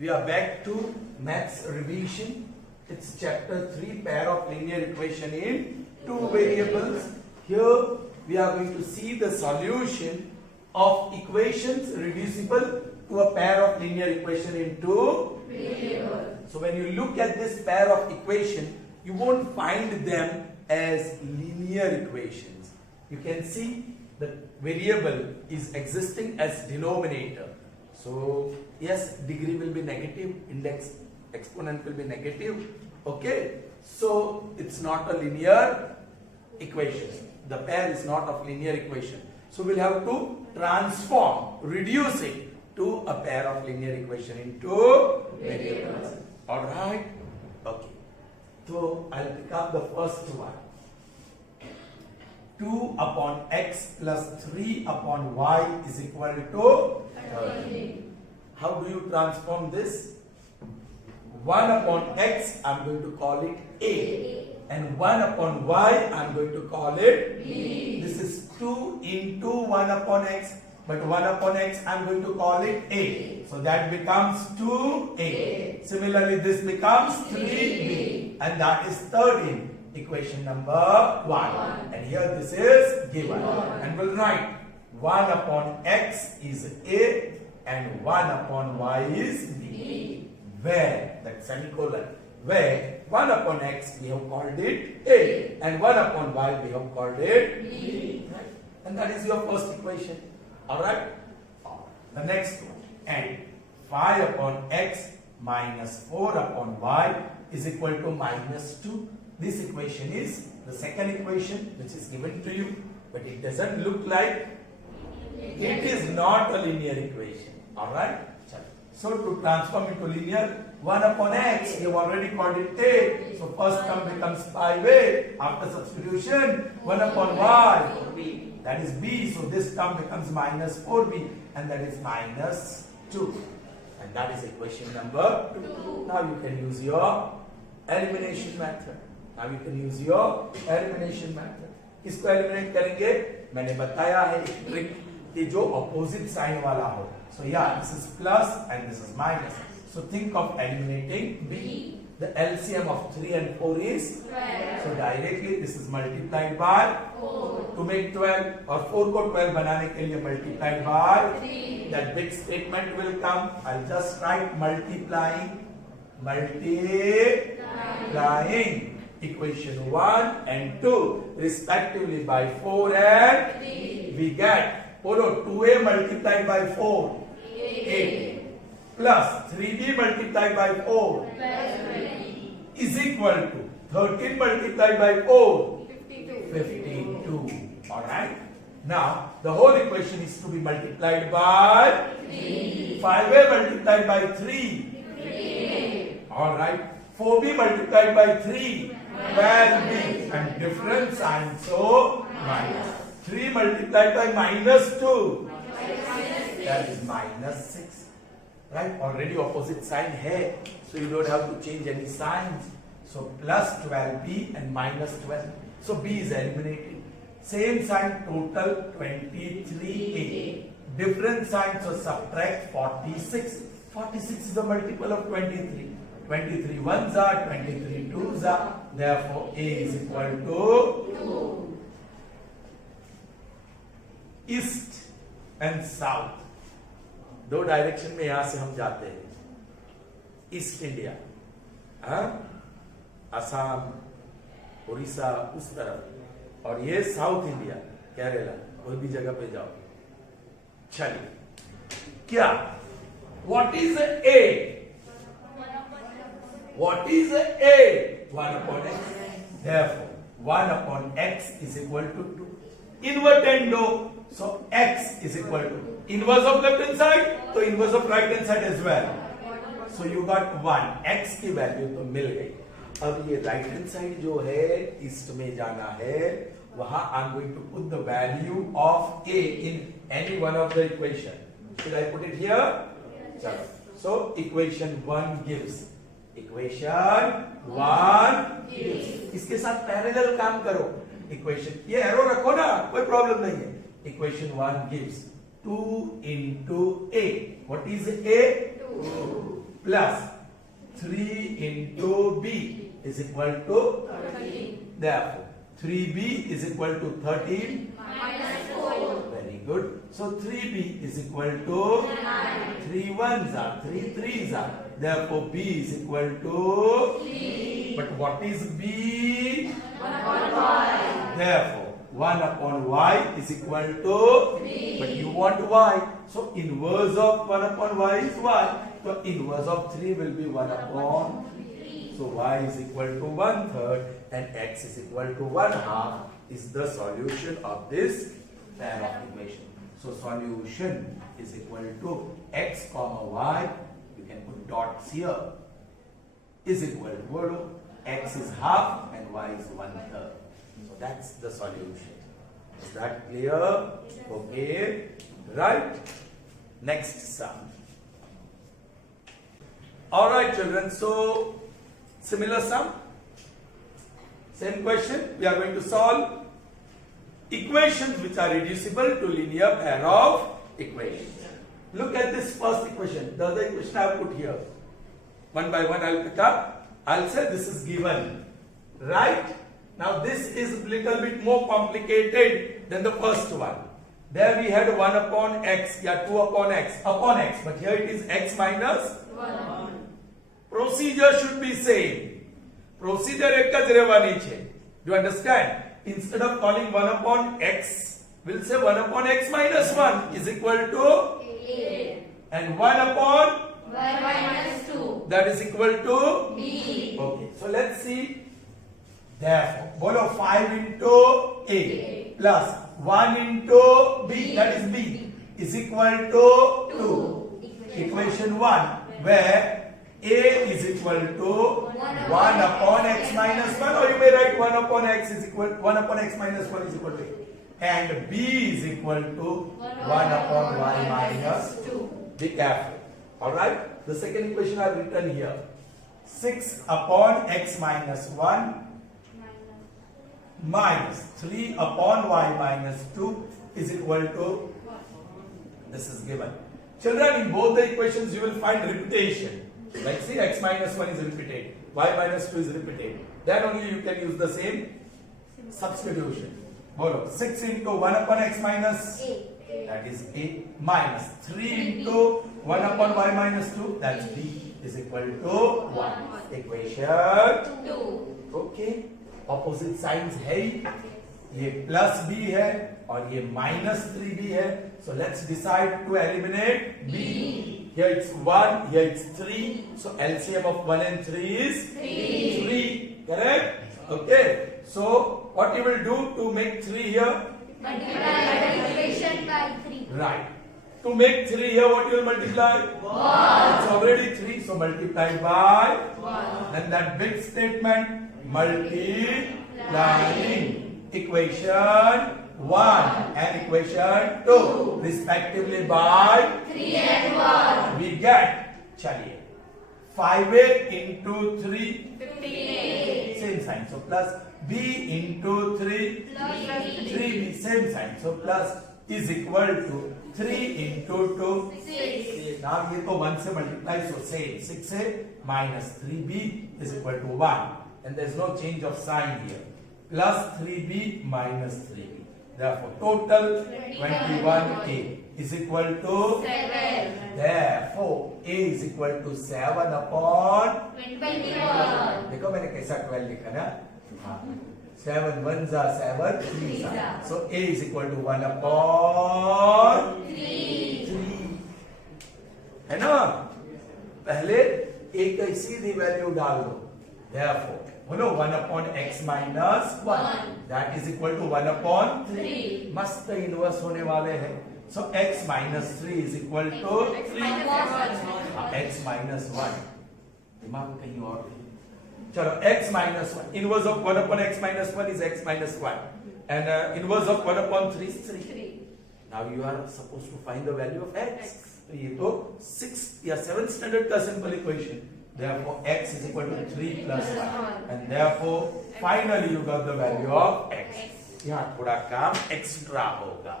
We are back to maths revision. It's chapter 3, pair of linear equation in two variables. Here we are going to see the solution of equations reducible to a pair of linear equation in two variables. So when you look at this pair of equation, you won't find them as linear equations. You can see the variable is existing as denominator. So yes, degree will be negative, index exponent will be negative. Okay, so it's not a linear equation. The pair is not of linear equation. So we'll have to transform, reduce it to a pair of linear equation into variables. All right. Okay. So I'll pick up the first one. 2 upon x plus 3 upon y is equal to 13. How do you transform this? 1 upon x, I'm going to call it a. And 1 upon y, I'm going to call it b. This is 2 into 1 upon x. But 1 upon x, I'm going to call it a. So that becomes 2a. Similarly, this becomes 3b. And that is 13. Equation number 1. And here this is given. And we'll write 1 upon x is a and 1 upon y is b. Where, that semicolon, where 1 upon x we have called it a and 1 upon y we have called it b. Right? And that is your first equation. Alright? The next one. And 5 upon x minus 4 upon y is equal to minus 2. This equation is the second equation which is given to you, but it doesn't look like it is not a linear equation. Alright? So to transform into linear, 1 upon x, we have already called it a. So first term becomes 5a. After substitution, 1 upon y, that is b. So this term becomes minus 4b, and that is minus 2. And that is equation number 2. Now you can use your elimination method. किसको eliminate करेंगे? मैंने बताया है एक trick कि जो opposite sign वाला हो. So yeah, this is plus and this is minus. So think of eliminating b. The LCM of 3 and 4 is 12. So directly this is multiplied by 4 to make 12, or 4 को 12 बनाने के लिए multiplied by 3. That big statement will come. I'll just write multiplying equation 1 and 2 respectively by 4 and 3. We get 2a multiplied by 4, 8, plus 3b multiplied by 4 is equal to 13 multiplied by 4, 52. Alright? Now, the whole equation is to be multiplied by 3. 5a multiplied by 3. Alright? 4b multiplied by 3. 12b. And different sign, so minus. 3 multiplied by minus 2. That is minus 6. Right? Already opposite sign hai. So you don't have to change any signs. So plus 12b and minus 12. So b is eliminated. Same sign, total 23a. Different sign, so subtract 46. 46 is a multiple of 23. 23 ones are, 23 twos are. Therefore, a is equal to 2. East and south. दो direction में यहां से हम जाते हैं. East India, Assam, Orissa, उस तरफ, और ये साउथ इंडिया, केरला, कोई भी जगह पे जाओ. चलिए, क्या what is a? What is a? 1 upon x. Therefore, 1 upon x is equal to 2. Invertendo. So x is equal to inverse of left hand side, so inverse of right hand side as well. So you got 1. X की value तो मिल गई. अब ये right hand side जो है east में जाना है, वहां I'm going to put the value of a in any one of the equation. Should I put it here? Yes. So equation 1 gives. इसके साथ पैरेलल काम करो. इक्वेशन ये एरो रखो ना, कोई प्रॉब्लम नहीं है. Equation 1 gives 2 into a. What is a? 2. plus 3 into b is equal to 13. therefore 3b is equal to 13 Minus 4. very good. So 3b is equal to 9. 3 ones are 3 threes are therefore b is equal to 3. but what is b 1 upon y. therefore 1 upon y is equal to 3. but you want y so inverse of 1 upon y is y so inverse of 3 will be 1 upon 3. so y is equal to 1/3 and x is equal to 1/2 is the solution of this pair of equation. So solution is equal to x comma y, you can put dots here, is equal to x is half and y is 1/3. So that's the solution. Is that clear? Okay. Right. Next sum. Alright children, so similar sum. Same question. We are going to solve equations which are reducible to linear pair of equations. Look at this first equation. The other equation I have put here. One by one I will pick up. I will say this is given. Right? Now this is a little bit more complicated than the first one. There we had 1 upon x, 2 upon x, but here it is x minus 1. procedure should be same. Procedure એક જ રહેવાની છે. Do you understand? Instead of calling 1 upon x, we'll say 1 upon x minus 1 is equal to 8. and 1 upon Y minus 2. that is equal to B. okay. So let's see. Therefore, bolo 5 into a plus 1 into b that is b is equal to 2. Equation 1 where a is equal to 1 upon x minus 1 or you may write 1 upon x is equal 1 upon x minus 1 is equal to a and b is equal to 1 upon y minus 2. Be careful. Alright. The second equation I have written here. 6 upon x minus 1 minus 3 upon y minus 2 is equal to this is given. Children, in both the equations you will find repetition. Like see x minus 1 is repeated, y minus 2 is repeated. Then only you can use the same substitution. Bolo 6 into 1 upon x minus that is a minus 3 into 1 upon y minus 2 that's b is equal to 1. Equation 2. okay. Opposite signs है ये plus b है और ये minus 3b है. So let's decide to eliminate b. Here it's 1, here it's 3. So LCM of 1 and 3 is 3. Correct? Okay. So what you will do to make 3 here? Multiply the equation by 3. Right. To make 3 here, what you will multiply? 1. It's already 3, so multiply by 1. Then that big statement. Multiplying equation 1 and equation 2 respectively by 3 and 1. we get chaliye 5a into 3 58. same sign so plus b into 3 3b same sign so plus is equal to 3 into 2 6. now ये तो 1 से multiply so same 6 से minus 3b is equal to 1 and there is no change of sign here. Plus 3b minus 3b. Therefore, total 21a is equal to 7. Therefore, a is equal to 7 upon 21. देखो मैंने कैसा 12 लिखा ना 7 ones are 7 threes are. So a is equal to 1 upon 3 है ना. पहले a की सीधी value डाल दो. Therefore, बोलो 1 upon x minus 1 that is equal to 1 upon 3. मस्त इनवर्स होने वाले हैं. So x minus 3 is equal to x minus 1. दिमाग कहीं और चलो x minus 1 inverse of 1 upon x minus 1 is x minus 1 and inverse of 1 upon 3 is 3. Now you are supposed to find the value of x. तो ये तो 6 या 7th standard का simple equation. Therefore, x is equal to 3 plus 1. And therefore, finally you got the value of x. यहाँ थोड़ा काम extra होगा.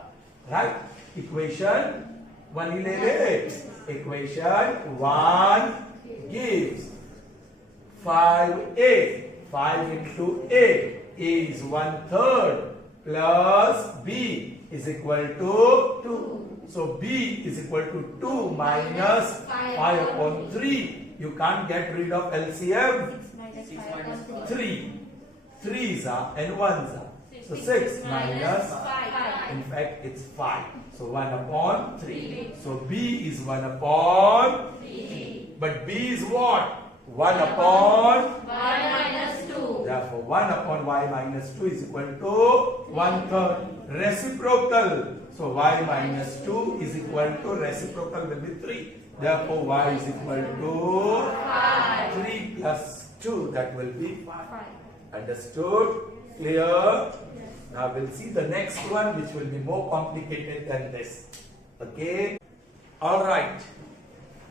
Right? Equation 1 ही ले ले. Equation 1 gives 5a. 5 into a is 1/3 plus b is equal to 2. So b is equal to 2 minus 5 upon 3. You can't get rid of LCM. 3. 3s are and 1s are. So 6 minus, in fact it's 5. So 1 upon 3. So b is 1 upon 3. But b is what? 1 upon y minus 2. Therefore 1 upon y minus 2 is equal to 1/3. Reciprocal. So y minus 2 is equal to, reciprocal will be 3. Therefore y is equal to 3 plus 2, that will be 5. Understood? Clear? Now we'll see the next one, which will be more complicated than this. Okay? Alright.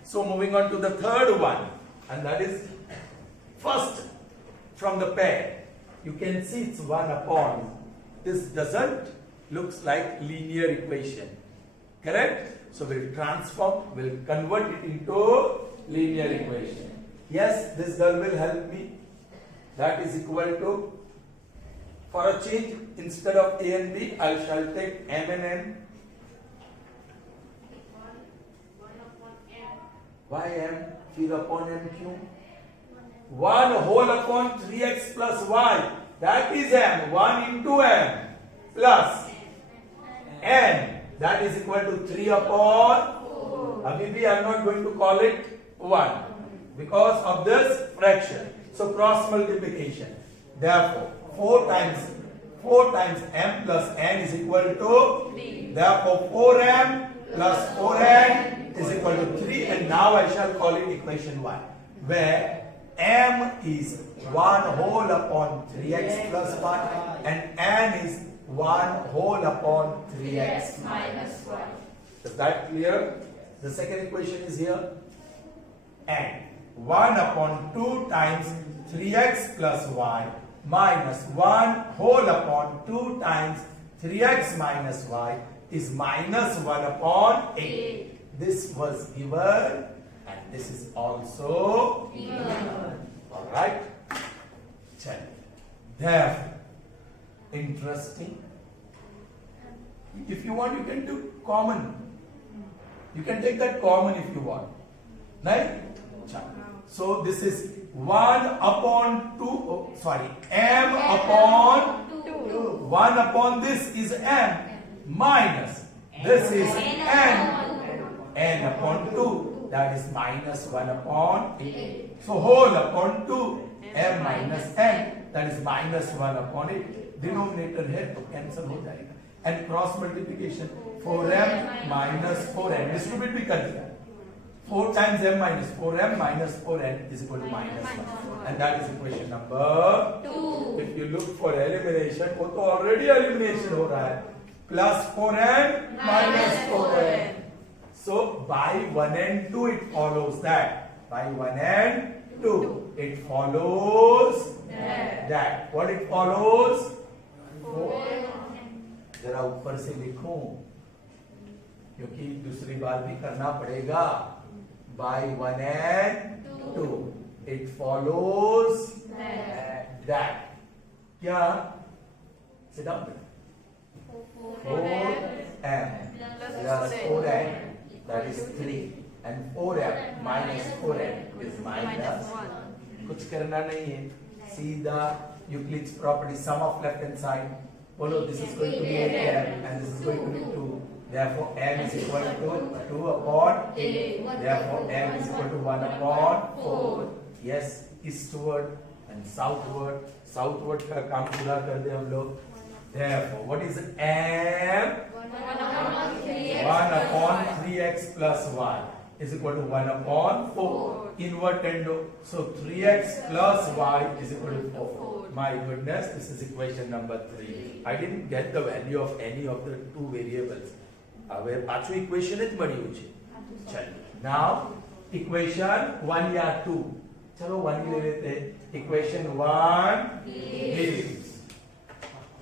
So moving on to the third one, and that is first from the pair. You can see it's 1 upon. This doesn't looks like linear equation. Correct? So we'll transform, we'll convert it into linear equation. Yes, this girl will help me. That is equal to, for a change, instead of a and b, I shall take m and n. Why m? Figure upon m क्यों? 1 whole upon 3x plus y. That is m. 1 into m plus n. That is equal to 3 upon 4. Abhi I am not going to call it 1 because of this fraction. So cross multiplication. Therefore 4 times m plus n is equal to 3. Therefore 4m plus 4n is equal to 3, and now I shall call it equation 1, where m is 1 whole upon 3x plus y and n is 1 whole upon 3x minus y. Is that clear? The second equation is here. And 1 upon 2 times 3x plus y minus 1 whole upon 2 times 3x minus y is minus 1 upon 8. This was given and this is also given. Alright? Therefore, interesting. If you want, you can do common. You can take that common if you want. Right? So this is 1 upon 2, m upon 2. 1 upon this is m minus this is n upon 2. That is minus 1 upon 8. So whole upon 2, m minus n, that is minus 1 upon 8. Denominator है तो cancel हो जाएगा. And cross multiplication 4m minus 4n. Distribute भी कर दिया. 4 times m minus 4m minus 4n is equal to minus 1. And that is equation number 2. If you look for elimination, वो तो already elimination हो रहा है. Plus 4n minus 4n. So by 1 and 2 it follows that. By 1 and 2 it follows that. What it follows? 4. जरा ऊपर से लिखूं क्योंकि दूसरी बार भी करना पड़ेगा. By 1 and 2 it follows that. क्या? Sit down. 4m plus 4n, that is 3, and 4m minus 4n is minus 1. कुछ करना नहीं है, सीधा Euclid's property, sum of left hand side. Follow, this is going to be 8m and this is going to be 2. Therefore m is equal to 2 upon 8. Therefore m is equal to 1 upon 4. Yes, eastward and southward. Southward का काम पूरा कर दे हम लोग. Therefore, what is m? 1 upon 3x plus y is equal to 1 upon 4. Invert endo. So 3x plus y is equal to 4. My goodness, this is equation number 3. I didn't get the value of any of the two variables. હવે પાછું equation જ મળ્યું છે. ચલો. Now equation 1 या 2. चलो 1 ले लेते. Equation 1 gives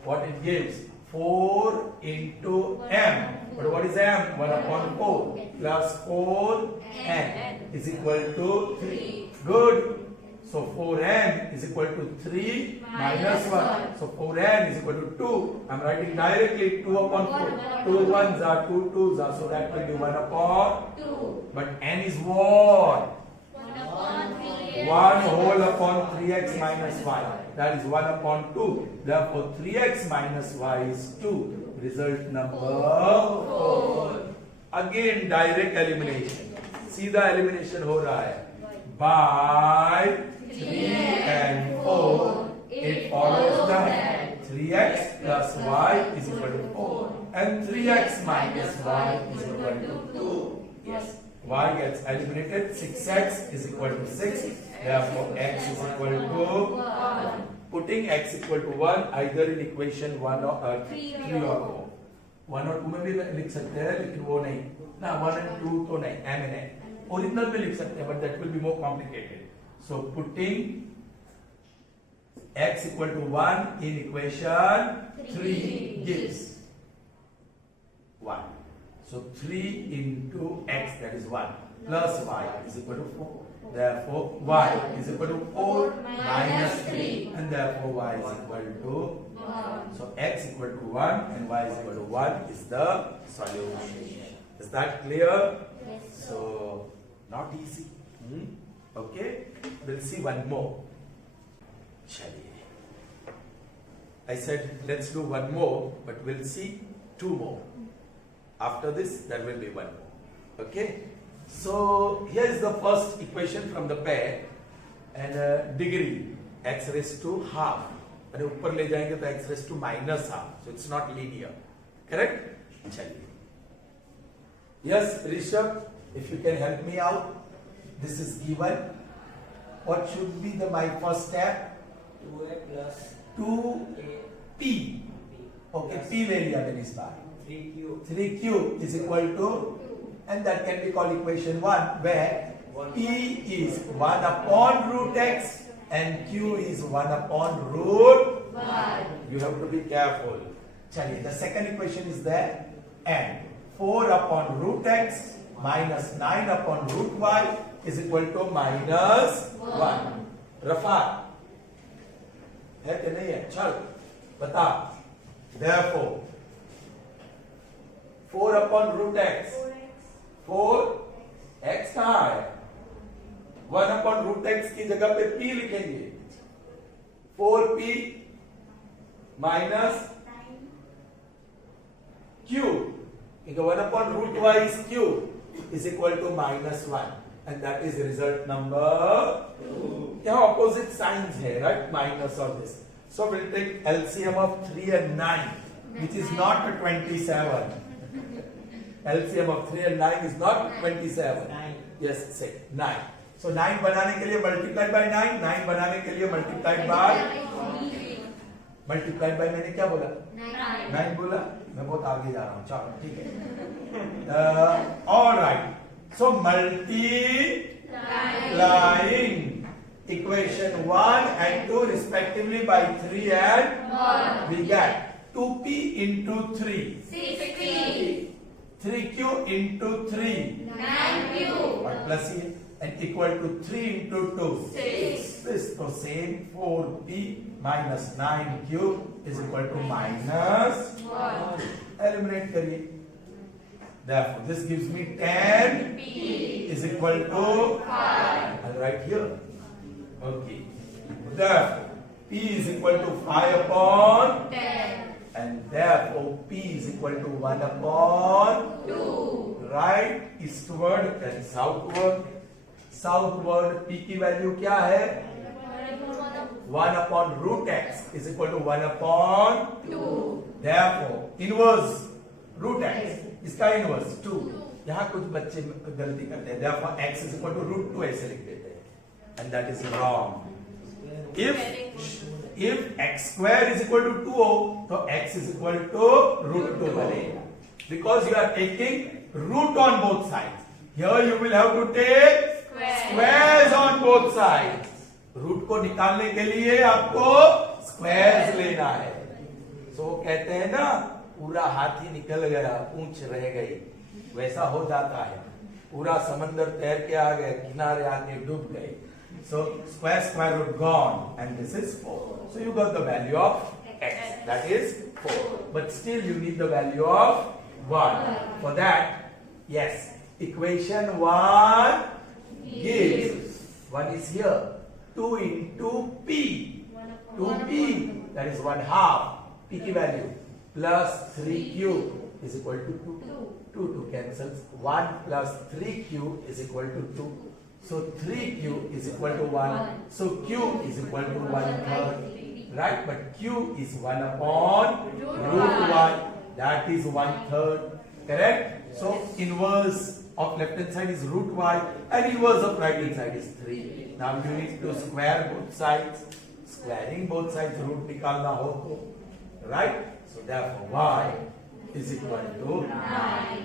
what it gives? 4 into m. But what is m? 1 upon 4 plus 4n is equal to 3. Good. So 4n is equal to 3 minus 1. So 4n is equal to 2. I'm writing directly 2 upon 4. 2 1s are 2 2s are, so that will be 1 upon 2. But n is what? 1 upon 3x. 1 whole upon 3x minus y. That is 1 upon 2. Therefore 3x minus y is 2. Result number 4. Again direct elimination. सीधा elimination हो रहा है. By 3 and 4, it follows that 3x plus y is equal to 4 and 3x minus y is equal to 2. Yes, y gets eliminated. 6x is equal to 6. Therefore, x is equal to 1. Putting x equal to 1 either in equation 1 or 3 or 4. 1 और 2 में भी लिख सकते हैं, लेकिन वो नहीं ना 1 and 2 तो नहीं, m and n. Original में लिख सकते हैं, but that will be more complicated. So putting x equal to 1 in equation 3 gives 1. So 3 into x, that is 1, plus y is equal to 4. Therefore y is equal to 4 minus 3, and therefore y is equal to 1. So x equal to 1 and y is equal to 1 is the solution. Is that clear? Yes. So not easy. Okay, we'll see one more. Chaliye. I said let's do one more, but we'll see 2 more. After this, there will be one more. Okay, so here is the first equation from the pair, and degree x raised to half. And ऊपर ले जाएंगे तो x raised to minus half. So it's not linear. Correct? चलिए. Yes, Rishabh, if you can help me out. This is given. What should be my first step? 2a plus 2p. Okay, p ले लिया मैंने इस बार. 3q 3q is equal to, and that can be called equation 1, where p is 1 upon root x and q is 1 upon root 1. You have to be careful. चलिए, the second equation is there, and 4 upon root x minus 9 upon root y is equal to minus 1. रफा है कि नहीं है? चल बता. Therefore 4 upon root x, 4 x कहाँ है? 1 upon root x की जगह पे p लिखेंगे. 4p minus q, because 1 upon root y is q, is equal to minus 1, and that is result number 2. यहाँ opposite signs है, right? Minus of this. So we'll take LCM of 3 and 9, which is not a 27. LCM of 3 and 9 is not 27. 9. Yes, say 9. So 9 बनाने के लिए multiplied by 9, 9 बनाने के लिए multiplied by, multiplied by मैंने क्या बोला? 9 बोला. मैं बहुत आगे जा रहा हूँ. चलो ठीक है. All right. So multiplying equation 1 and 2 respectively by 3 and 1. we get 2p into 3, 60. 3q into 3, 9q. और प्लस ये, and equal to 3 into 2, 6. This तो same 4p minus 9q is equal to minus 1. Eliminate करिए. Therefore, this gives me 10 P is equal to 5. I'll write here. Okay. Therefore, p is equal to 5 upon, 10. and therefore p is equal to 1 upon. 2. Right eastward and southward. Southward p की value क्या है? 1 upon root x is equal to 1 upon. 2. Therefore, inverse root x, इसका inverse 2. यहाँ कुछ बच्चे गलती करते हैं. Therefore, x is equal to root 2 ऐसे लिख देते हैं, and that is wrong. If x square is equal to 2o, तो x is equal to root 2 बनेगा. Because you are taking root on both sides. Here you will have to take squares on both sides. Root को निकालने के लिए आपको squares लेना है. तो so, कहते हैं ना, पूरा हाथी निकल गया पूंछ रह गई, वैसा हो जाता है. पूरा समंदर तैर के आ गए, किनारे आके डूब गए. So square root gone, and this is 4. So you got the value of x, that is 4. But still you need the value of 1. For that, yes, equation 1 gives, 1 is here, 2 into p, 2p, that is 1/2, p की value, plus 3q is equal to 2. 2 cancels, 1 plus 3q is equal to 2. So 3q is equal to 1. So q is equal to 1/3. Right? But q is 1 upon root y. That is 1/3. Correct? So inverse of left hand side is root y and inverse of right hand side is 3. Now you need to square both sides. Squaring both sides, root निकालना हो तो. Right? So therefore y is equal to 9.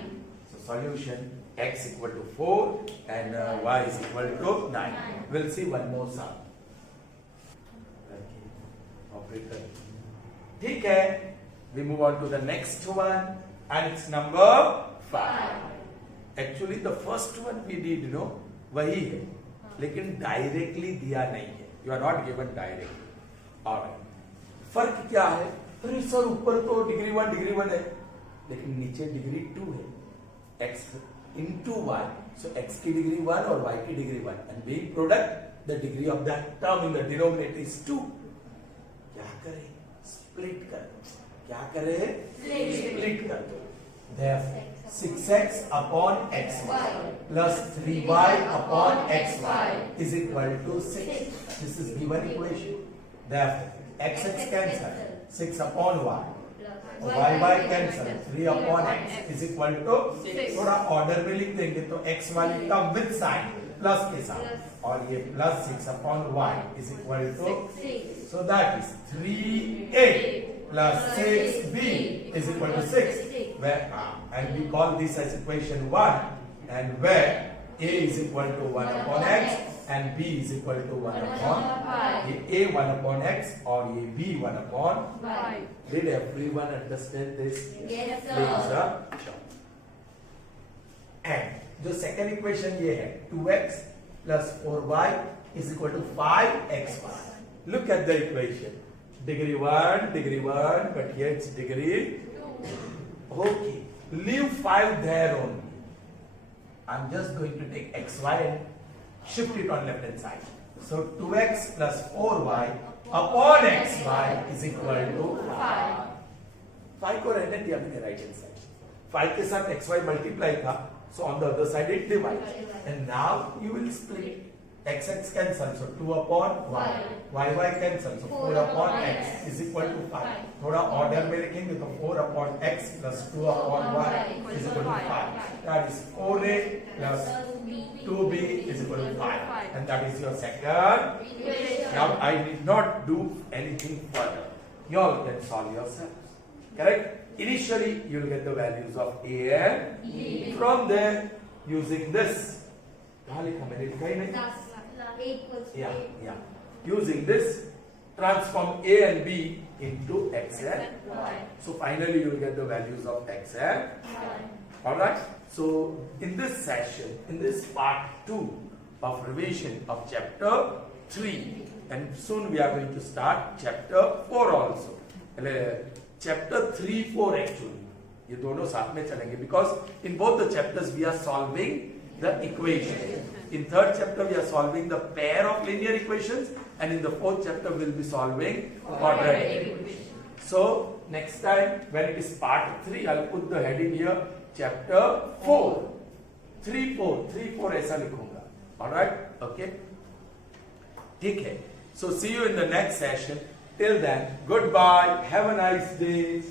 So solution x equal to 4 and y is equal to 9. We'll see one more sum. Operator. ठीक है. We move on to the next one and it's number 5. Actually the first one we did, वही है, लेकिन directly दिया नहीं है. You are not given directly. Alright. फर्क क्या है? अरे सर ऊपर तो डिग्री 1 है, लेकिन नीचे डिग्री 2 है. x into y. So x की डिग्री 1 और y की degree 1. And being product, the degree of that term in the denominator is 2. क्या करें? Split कर. क्या करें? Split कर दो. Therefore, 6x upon xy plus 3y upon xy is equal to 6. This is given equation. Therefore, x cancel. 6 upon y. y cancel. 3 upon x is equal to 6. थोड़ा order में लिख देंगे तो x वाली टर्म विद साइन प्लस के साथ और ये plus 6 upon y is equal to 6. So that is 3a plus 6b is equal to 6. Where and we call this as equation 1, and where a is equal to 1 upon x and b is equal to 1 upon a 1 upon x or a b 1 upon y. Did everyone understand this? Yes, sir. Please, sure. And जो second equation ये है 2x plus 4y is equal to 5xy. Look at the equation. Degree 1, but here it's degree 2. Okay, leave 5 there only. I'm just going to take xy and shift it on left hand side. So 2x plus 4y upon xy is equal to 5. 5 को रहने दिया मैंने right hand side. 5 के साथ xy multiply था, so on the other side it divides. And now you will split. X cancel, so 2 upon y cancel, so 4 upon x is equal to 5. थोड़ा order में लिखेंगे तो 4 upon x plus 2 upon y is equal to 5. That is 4a plus 2b is equal to 5. And that is your second equation. Now I did not do anything further. You all can solve yourselves. Correct? Initially you will get the values of a and b. From there, using this, कहाँ लिखा मैंने, लिखा ही नहीं. Yeah. Using this, transform a and b into x and y. So finally you will get the values of x and y. Alright? So in this session, in this part 2 of revision of chapter 3, and soon we are going to start chapter 4 also. Chapter 3, 4 actually. ये दोनों साथ में चलेंगे because in both the chapters we are solving the equation. In third chapter we are solving the pair of linear equations, and in the fourth chapter we will be solving quadratic equations. So next time when it is part 3, I'll put the heading here chapter 4. 3 4 ऐसा लिखूंगा. Alright? Okay? ठीक है. So see you in the next session. Till then, goodbye. Have a nice day.